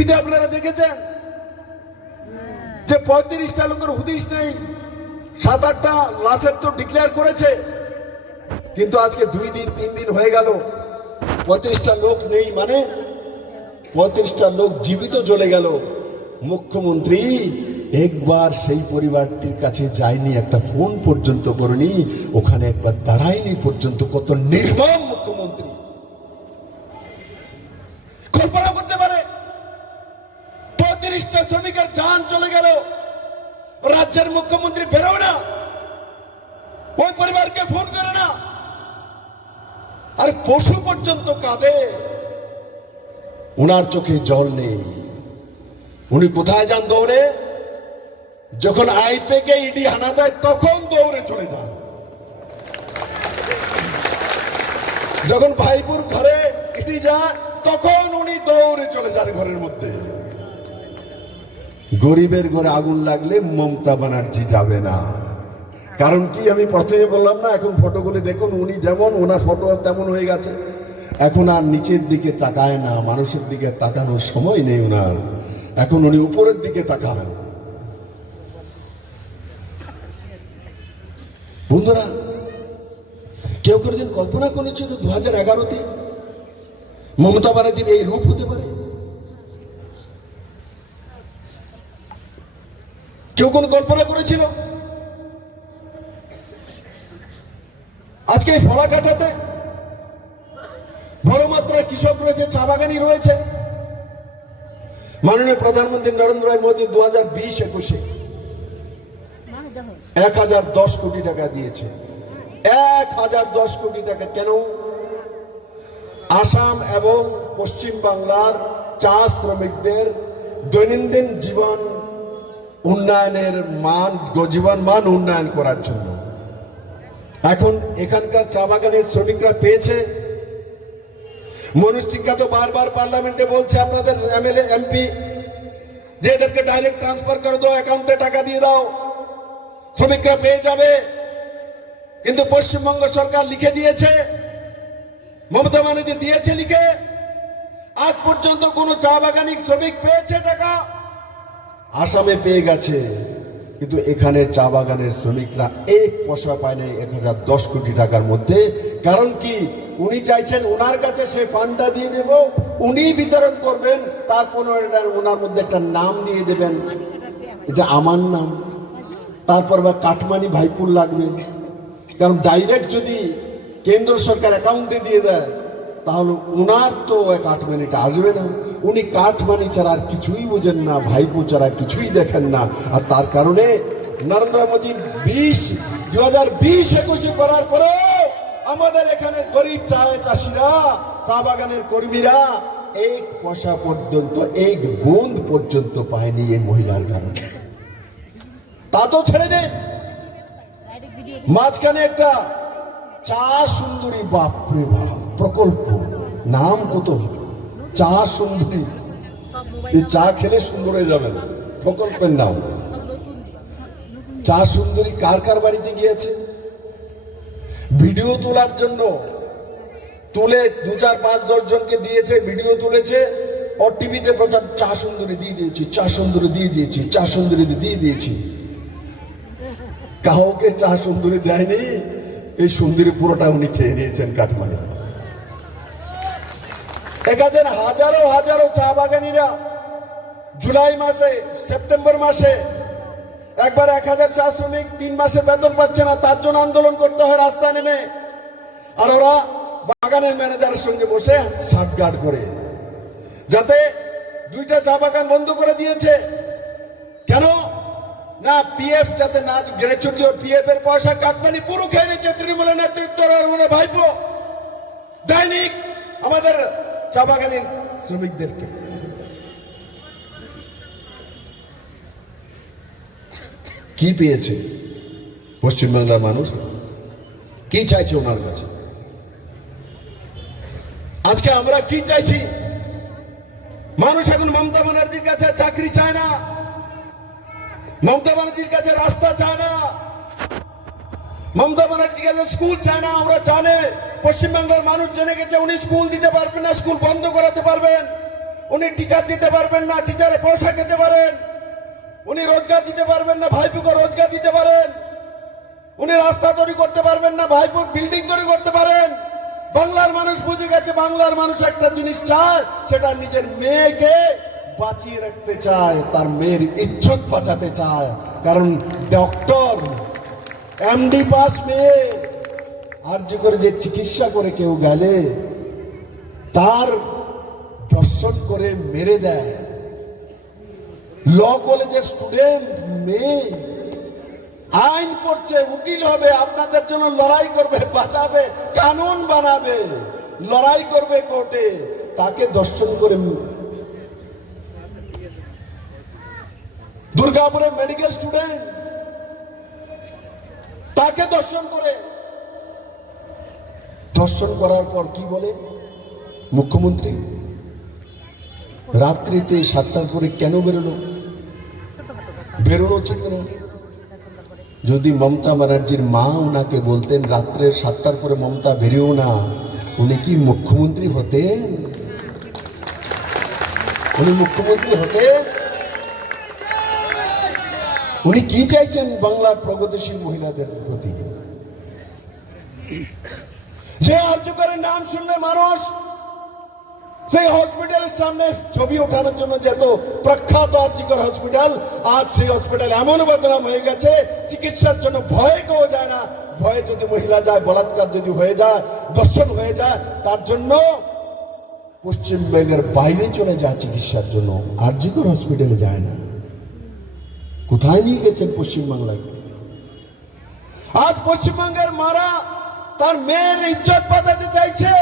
টিভিতে আপনারা দেখেছেন যে 35টা লোকের হুদিস নেই, 7-8টা লাশের তো ডিক্লেয়ার করেছে, কিন্তু আজকে 2 দিন 3 দিন হয়ে গেল 35টা লোক নেই, মানে 35টা লোক জীবিত জ্বলে গেল। মুখ্যমন্ত্রী একবার সেই পরিবারটির কাছে যায়নি, একটা ফোন পর্যন্ত করেনি, ওখানে একবার দাঁড়ায়নি পর্যন্ত। কত নির্মম মুখ্যমন্ত্রী! কল্পনা করতে পারে 35টা শ্রমিকের জান চলে গেল, রাজ্যের মুখ্যমন্ত্রী বেরো না, ওই পরিবারকে ফোন করে না, আর পশু পর্যন্ত কাঁদে, ওনার চোখে জল নেই। উনি কোথায় যান দৌড়ে? যখন আইপেকে ইডি হানা দেয় তখন দৌড়ে চলে যান। যখন ভাইপুর ঘরে ইডি যায় তখন উনি দৌড়ে চলে যান ঘরের মধ্যে। গরিবের ঘরে আগুন লাগলে মমতা ব্যানার্জি যাবে না। কারণ কি, আমি প্রথমে বললাম না, এখন ফটোগুলি দেখুন, উনি যেমন, ওনার ফটো তেমন হয়ে গেছে। এখন আর নিচের দিকে তাকায় না, মানুষের দিকে তাকানোর সময় নেই ওনার, এখন উনি উপরের দিকে তাকান। বন্ধুরা, কেউ কোনদিন কল্পনা করেছিল 2011-তে মমতা ব্যানার্জির এই রূপ হতে পারে? কেউ কোন কল্পনা করেছিল আজকে এই ফলাকাটাতে বড় মাত্রায় কৃষক রয়েছে, চা বাগানি রয়েছে? মাননীয় প্রধানমন্ত্রী নরেন্দ্র মোদী 2020-21-এ 1010 কোটি টাকা দিয়েছে। 1010 কোটি টাকা কেন? আসাম এবং পশ্চিম বাংলার চা শ্রমিকদের দৈনন্দিন জীবন উন্নয়নের মান, জীবন মান উন্নয়ন করার জন্য। এখন এখানকার চা বাগানের শ্রমিকরা পেয়েছে। মনোজ টিক্কা তো বারবার পার্লামেন্টে বলছে আপনাদের এমএলএ এমপি যে এদেরকে ডাইরেক্ট ট্রান্সফার করে দাও, অ্যাকাউন্টে টাকা দিয়ে দাও, শ্রমিকরা পেয়ে যাবে। কিন্তু পশ্চিমবঙ্গ সরকার লিখে দিয়েছে, মমতা ব্যানার্জি দিয়েছে লিখে, আজ পর্যন্ত কোন চা বাগানি শ্রমিক পেয়েছে টাকা? আসামে পেয়ে গেছে, কিন্তু এখানে চা বাগানের শ্রমিকরা এক পয়সা পায় নাই 1010 কোটি টাকার মধ্যে। কারণ কি, উনি চাইছেন ওনার কাছে সেই ফান্ডটা দিয়ে দেব, উনি বিতরণ করবেন, তারপর ওনার মধ্যে একটা নাম দিয়ে দেবেন, এটা আমার নাম, তারপর বা কাটমানি ভাইপুর লাগবে। কারণ ডাইরেক্ট যদি কেন্দ্র সরকার অ্যাকাউন্টে দিয়ে দেয় তাহলে ওনার তো কাটমানিটা আসবে না। উনি কাটমানি ছাড়া আর কিছুই বোঝেন না, ভাইপো ছাড়া কিছুই দেখেন না। আর তার কারণে নরেন্দ্র মোদী 2020-21 করার পরে আমাদের এখানে গরিব চাষিরা, চা বাগানের কর্মীরা এক পয়সা পর্যন্ত, এক বুঁদ পর্যন্ত পায়নি এই মহিলার কারণে। তা তো ছেড়ে দেন, মাঝখানে একটা চা সুন্দরী, বাপরে বাপ প্রকল্প, নাম কত, চা সুন্দরী, এই চা খেলে সুন্দর হয়ে যাবেন, প্রকল্পের নাম চা সুন্দরী। কার কার বাড়িতে গিয়েছে ভিডিও তোলার জন্য, তুলে 2, 4, 5, 10 জনকে দিয়েছে, ভিডিও তুলেছে, और টিভিতে প্রচার, চা সুন্দরী দিয়ে দিয়েছি, চা সুন্দরী দিয়ে দিয়েছি, চা সুন্দরী দিয়ে দিয়েছি। কাউকে চা সুন্দরী দেয়নি, এই সুন্দরী পুরোটা উনি খেয়ে নিয়েছেন কাটমানি। এখানে হাজারো হাজারো চা বাগানিরা জুলাই মাসে, সেপ্টেম্বর মাসে একবার 1000 চা শ্রমিক 3 মাসে বেতন পাচ্ছে না, তার জন্য আন্দোলন করতে হয় রাস্তায় নেমে। আর ওরা বাগানের ম্যানেজারের সঙ্গে বসে সাটগার্ড করে, যাতে 2টা চা বাগান বন্ধ করে দিয়েছে। কেন না, পিএফ যাতে না, গ্র্যাচুইটি ও পিএফ এর পয়সা কাটমানি পুরো খেয়ে নিয়েছে তৃণমূলের নেতৃত্ব আর ওনার ভাইপো। দৈনিক আমাদের চা বাগানের শ্রমিকদেরকে কি পেয়েছে পশ্চিমবাংলার মানুষ, কি চাইছে ওনার কাছে? আজকে আমরা কি চাইছি? মানুষ এখন মমতা ব্যানার্জির কাছে চাকরি চায় না, মমতা ব্যানার্জির কাছে রাস্তা চায় না, মমতা ব্যানার্জির কাছে স্কুল চায় না। আমরা জানে, পশ্চিমবাংলার মানুষ জেনে গেছে উনি স্কুল দিতে পারবেন না, স্কুল বন্ধ করাতে পারবেন। উনি টিচার দিতে পারবেন না, টিচারে পয়সা খেতে পারেন। উনি রোজগার দিতে পারবেন না, ভাইপুকে রোজগার দিতে পারেন। উনি রাস্তা তৈরি করতে পারবেন না, ভাইপুর বিল্ডিং তৈরি করতে পারেন। বাংলার মানুষ বুঝে গেছে, বাংলার মানুষ একটা জিনিস চায়, সেটা নিজের মেয়েকে বাঁচিয়ে রাখতে চায়, তার মেয়ের ইজ্জত বাঁচাতে চায়। কারণ ডক্টর এমডি পাস মেয়ে আর যে করে যে চিকিৎসা করে কেউ গেলে তার দর্শন করে মেরে দেয়। ল কলেজের স্টুডেন্ট মেয়ে আইন পড়ছে, উকিল হবে, আপনাদের জন্য লড়াই করবে, বাঁচাবে, কানুন বানাবে, লড়াই করবে কোর্টে, তাকে দর্শন করে। দুর্গাপুরের মেডিকেল স্টুডেন্ট তাকে দর্শন করে। দর্শন করার পর কি বলে মুখ্যমন্ত্রী? রাত্রিতে 7টার পরে কেন বেরোলো? বেরোনো উচিত না। যদি মমতা ব্যানার্জির মা ওনাকে বলতেন রাত্রে 7টার পরে মমতা বেরিও না, উনি কি মুখ্যমন্ত্রী হতেন? উনি মুখ্যমন্ত্রী হতেন? উনি কি চাইছেন বাংলার প্রগতিশীল মহিলাদের প্রতি? যে আর্যকরের নাম শুনলে মানুষ সেই হসপিটালের সামনে ছবি ওঠানোর জন্য যেত, প্রখ্যাত আর্যকর হসপিটাল, আজ সেই হসপিটাল এমন বদনাম হয়ে গেছে, চিকিৎসার জন্য ভয়ে কেউ যায় না। ভয়ে যদি মহিলা যায়, বলাৎকার যদি হয়ে যায়, দর্শন হয়ে যায়, তার জন্য পশ্চিমবঙ্গের বাইরে চলে যায় চিকিৎসার জন্য, আর্যকর হসপিটালে যায় না। কোথায় নিয়ে গেছেন পশ্চিমবাংলাকে? আজ পশ্চিমবঙ্গের মারা তার মেয়ের ইজ্জত বাঁচাতে চাইছে,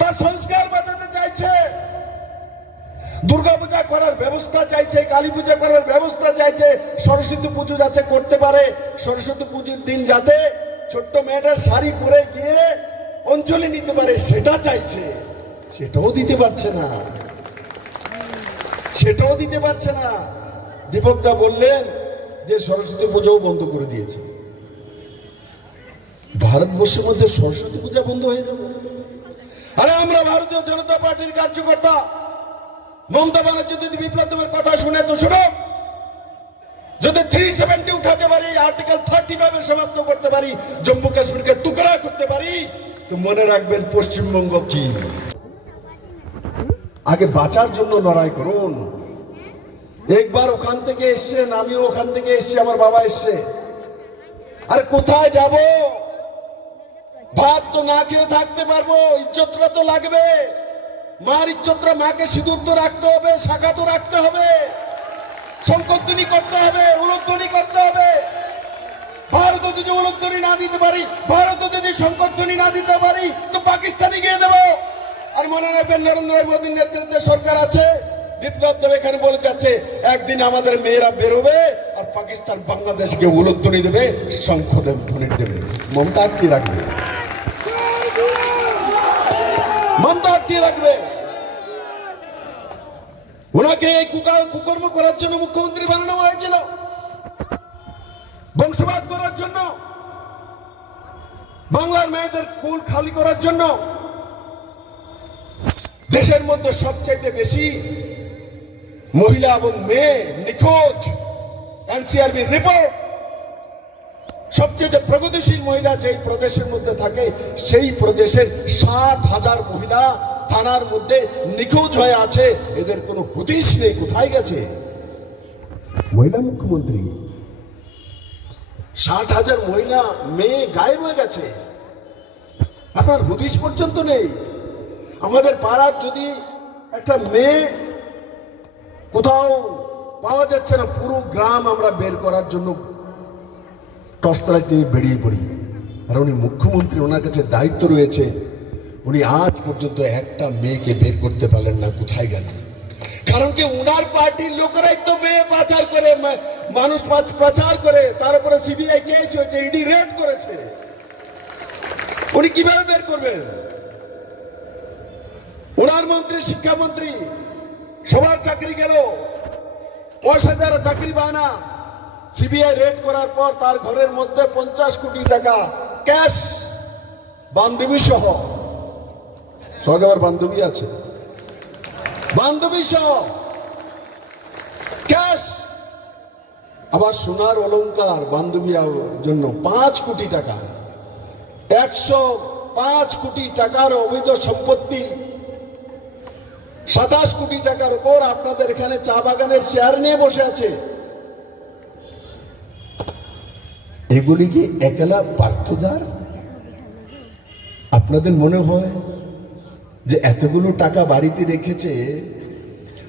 তার সংস্কার বাঁচাতে চাইছে, দুর্গাপূজা করার ব্যবস্থা চাইছে, কালী পূজা করার ব্যবস্থা চাইছে, সরস্বতী পুজো যাতে করতে পারে, সরস্বতী পুজোর দিন যাতে ছোট্ট মেয়েটা শাড়ি পরে গিয়ে অঞ্জলি নিতে পারে সেটা চাইছে। সেটাও দিতে পারছে না, সেটাও দিতে পারছে না। দীপকদা বললেন যে সরস্বতী পুজোও বন্ধ করে দিয়েছে। ভারতবর্ষের মধ্যে সরস্বতী পূজা বন্ধ হয়ে যাবে? আরে আমরা ভারতীয় জনতা পার্টির কার্যকর্তা, মমতা ব্যানার্জি যদি বিপ্লব দেবের কথা শুনে তো শুনো, যদি 370 উঠাতে পারি, আর্টিকেল 35 সমাপ্ত করতে পারি, জম্মু কাশ্মীরকে টুকরা করতে পারি, তো মনে রাখবেন পশ্চিমবঙ্গ কি। আগে বাঁচার জন্য লড়াই করুন। একবার ওখান থেকে এসছেন, আমিও ওখান থেকে এসছি, আমার বাবা এসছে। আরে কোথায় যাব? ভাত তো না খেয়ে থাকতে পারবো, ইজ্জতটা তো লাগবে। মার ইজ্জতটা, মাকে সিঁদুর তো রাখতে হবে, শাখা তো রাখতে হবে, শঙ্করধ্বনি করতে হবে, উলুধ্বনি করতে হবে। ভারত যদি উলুধ্বনি না দিতে পারি, ভারত যদি শঙ্করধ্বনি না দিতে পারি, তো পাকিস্তানে গিয়ে দেবো। আর মনে রাখবেন নরেন্দ্র মোদীর নেতৃত্বে সরকার আছে, বিপ্লব দেব এখানে বলে যাচ্ছে একদিন আমাদের মেয়েরা বেরোবে আর পাকিস্তান বাংলাদেশকে উলুধ্বনি দেবে, শঙ্খ ধ্বনি দেবে। মমতা আটকে রাখবে, মমতা আটকে রাখবে। ওনাকে এই কুকর্ম করার জন্য মুখ্যমন্ত্রী বানানো হয়েছিল, বংশবাদ করার জন্য, বাংলার মেয়েদের কুল খালি করার জন্য। দেশের মধ্যে সবচাইতে বেশি মহিলা এবং মেয়ে নিখোঁজ, এনসিআরবি রিপোর্ট, সবচেয়ে প্রগতিশীল মহিলা যেই প্রদেশের মধ্যে থাকে, সেই প্রদেশের 60,000 মহিলা থানার মধ্যে নিখোঁজ হয়ে আছে। এদের কোনো হুদিশ নেই, কোথায় গেছে? মহিলা মুখ্যমন্ত্রী, 60,000 মহিলা মেয়ে গায়েব হয়ে গেছে, আপনার হুদিশ পর্যন্ত নেই। আমাদের পাড়ার যদি একটা মেয়ে কোথাও পাওয়া যাচ্ছে না, পুরো গ্রাম আমরা বের করার জন্য টর্চ লাইট নিয়ে বেরিয়ে পড়ি। আর উনি মুখ্যমন্ত্রী, ওনার কাছে দায়িত্ব রয়েছে, উনি আজ পর্যন্ত একটা মেয়েকে বের করতে পারলেন না। কোথায় গেল? কারণ কি উনার পার্টির লোকেরাই তো মেয়ে পাচার করে, মানুষ পাচার করে, তার উপরে সিবিআই কেস হয়েছে, ইডি রেড করেছে। উনি কিভাবে বের করবেন? ওনার মন্ত্রী, শিক্ষামন্ত্রী, সবার চাকরি গেল, পয়সা যারা চাকরি পায় না, সিবিআই রেড করার পর তার ঘরের মধ্যে 50 কোটি টাকা ক্যাশ, বান্ধবী সহ, সঙ্গে আবার বান্ধবী আছে। বান্ধবী সহ ক্যাশ, আবার সোনার অলংকার বান্ধবী জন্য 5 কোটি টাকা, 105 কোটি টাকার অবৈধ সম্পত্তি, 27 কোটি টাকার উপর আপনাদের এখানে চা বাগানের শেয়ার নিয়ে বসে আছে। এগুলি কি একলা পার্থদার? আপনাদের মনে হয় যে এতগুলো টাকা বাড়িতে রেখেছে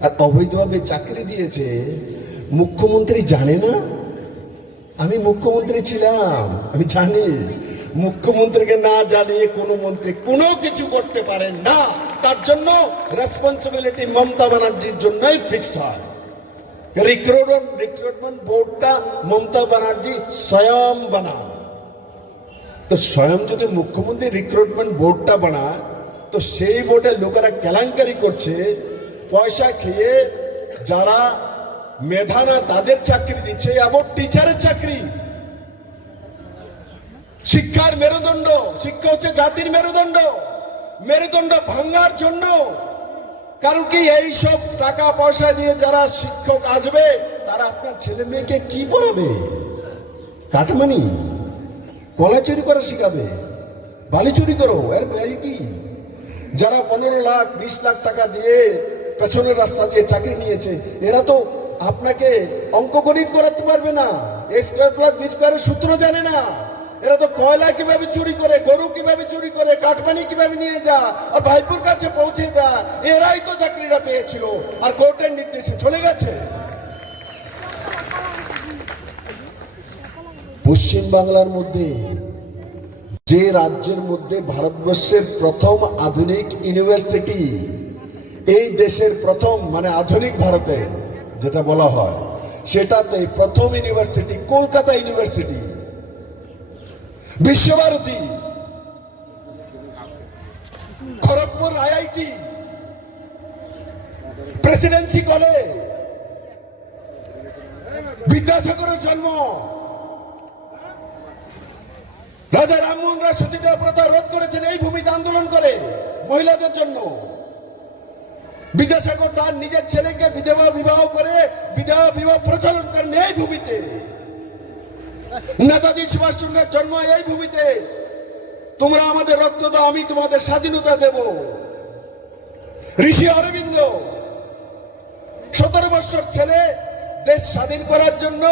আর অবৈধভাবে চাকরি দিয়েছে, মুখ্যমন্ত্রী জানে না? আমি মুখ্যমন্ত্রী ছিলাম, আমি জানি। মুখ্যমন্ত্রীকে না জানিয়ে কোনো মন্ত্রী কোনো কিছু করতে পারেন না। তার জন্য রেসপন্সিবিলিটি মমতা ব্যানার্জির জন্যই ফিক্স হয়। রিক্রুটমেন্ট বোর্ডটা মমতা ব্যানার্জি স্বয়ং বানান। তো স্বয়ং যদি মুখ্যমন্ত্রী রিক্রুটমেন্ট বোর্ডটা বানায়, তো সেই বোর্ডের লোকেরা কেলেঙ্কারি করছে, পয়সা খেয়ে যারা মেধা না তাদের চাকরি দিচ্ছে, আবার টিচারের চাকরি। শিক্ষার মেরুদণ্ড, শিক্ষা হচ্ছে জাতির মেরুদণ্ড, মেরুদণ্ড ভাঙার জন্য। কারণ কি এই সব টাকা পয়সা দিয়ে যারা শিক্ষক আসবে, তারা আপনার ছেলে মেয়েকে কি পড়াবে? কাটমানি, কলা চুরি করা শিখাবে, বালি চুরি করো, এর বাইরে কি? যারা 15 লাখ 20 লাখ টাকা দিয়ে পেছনের রাস্তা দিয়ে চাকরি নিয়েছে, এরা তো আপনাকে অঙ্ক গণিত করাতে পারবে না, a স্কয়ার প্লাস b স্কয়ারের সূত্র জানে না। এরা তো কয়লা কিভাবে চুরি করে, গরু কিভাবে চুরি করে, কাঠমানি কিভাবে নিয়ে যা আর ভাইপুর কাছে পৌঁছে দেয়, এরাই তো চাকরিটা পেয়েছিল আর কোর্টের নির্দেশে চলে গেছে। পশ্চিম বাংলার মধ্যে, যে রাজ্যের মধ্যে ভারতবর্ষের প্রথম আধুনিক ইউনিভার্সিটি, এই দেশের প্রথম মানে আধুনিক ভারতে যেটা বলা হয়, সেটাতে প্রথম university Kolkata university, Visva Bharati, Kharagpur IIT, presidency college, বিদ্যাসাগরের জন্ম, রাজা রামমোহন রায় সতীদাহ প্রথা রোধ করেছেন এই ভূমিতে আন্দোলন করে মহিলাদের জন্য। বিদ্যাসাগর তার নিজের ছেলেকে বিধবা বিবাহ করে বিধবা বিবাহ প্রচলন করেন এই ভূমিতে। নেতাজি সুভাষচন্দ্রের জন্ম এই ভূমিতে। তোমরা আমাদের রক্ত দাও, আমি তোমাদের স্বাধীনতা দেব। ঋষি অরবিন্দ 17 বছর ছেলে দেশ স্বাধীন করার জন্য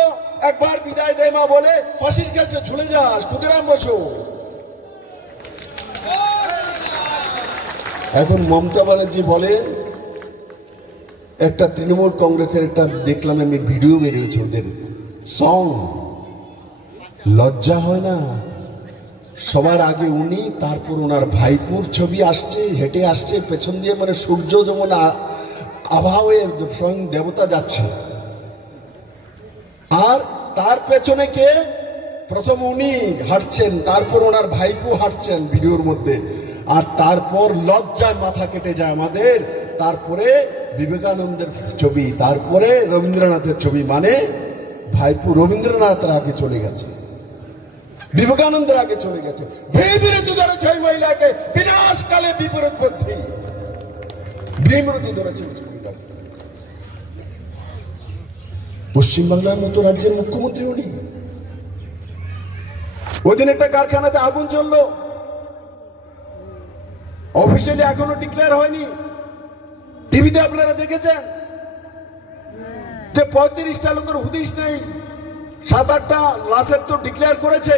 একবার বিদায় দে মা বলে ফাঁসির কাছে ঝুলে যাস। ক্ষুদিরাম বসু। এখন মমতা ব্যানার্জি বলেন, একটা তৃণমূল কংগ্রেসের একটা দেখলাম আমি ভিডিও বেরিয়েছে ওদের সং, লজ্জা হয় না? সবার আগে উনি, তারপর ওনার ভাইপুর ছবি আসছে, হেঁটে আসছে পেছন দিয়ে, মানে সূর্য যেমন আবহাওয়ে স্বয়ং দেবতা যাচ্ছে, আর তার পেছনে কে? প্রথম উনি হাঁটছেন, তারপর ওনার ভাইপু হাঁটছেন ভিডিওর মধ্যে, আর তারপর লজ্জায় মাথা কেটে যায় আমাদের। তারপরে বিবেকানন্দের ছবি, তারপরে রবীন্দ্রনাথের ছবি, মানে ভাইপু রবীন্দ্রনাথের আগে চলে গেছে, বিবেকানন্দের আগে চলে গেছে। ভীমরতি ধরেছে ওই মহিলাকে, বিনাশকালে বিপরীত বুদ্ধি। ভীমরতি ধরেছে পশ্চিমবাংলার মতো রাজ্যের মুখ্যমন্ত্রী উনি। ওই দিন একটা কারখানাতে আগুন জ্বললো, অফিসিয়ালি এখনো ডিক্লেয়ার হয়নি, টিভিতে আপনারা দেখেছেন যে 35টা লোকের হুদিস নেই, 7-8টা লাশের তো ডিক্লেয়ার করেছে,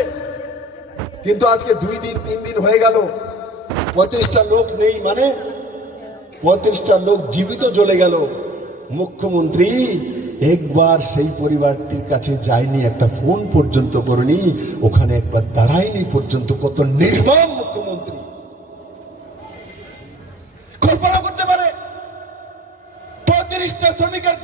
কিন্তু আজকে 2 দিন 3 দিন হয়ে গেল 35টা লোক নেই, মানে 35টা লোক জীবিত জ্বলে গেল। মুখ্যমন্ত্রী একবার সেই পরিবারটির কাছে যায়নি, একটা ফোন পর্যন্ত করেনি, ওখানে একবার দাঁড়ায়নি পর্যন্ত। কত নির্মম মুখ্যমন্ত্রী! কল্পনা করতে পারে 35টা শ্রমিকের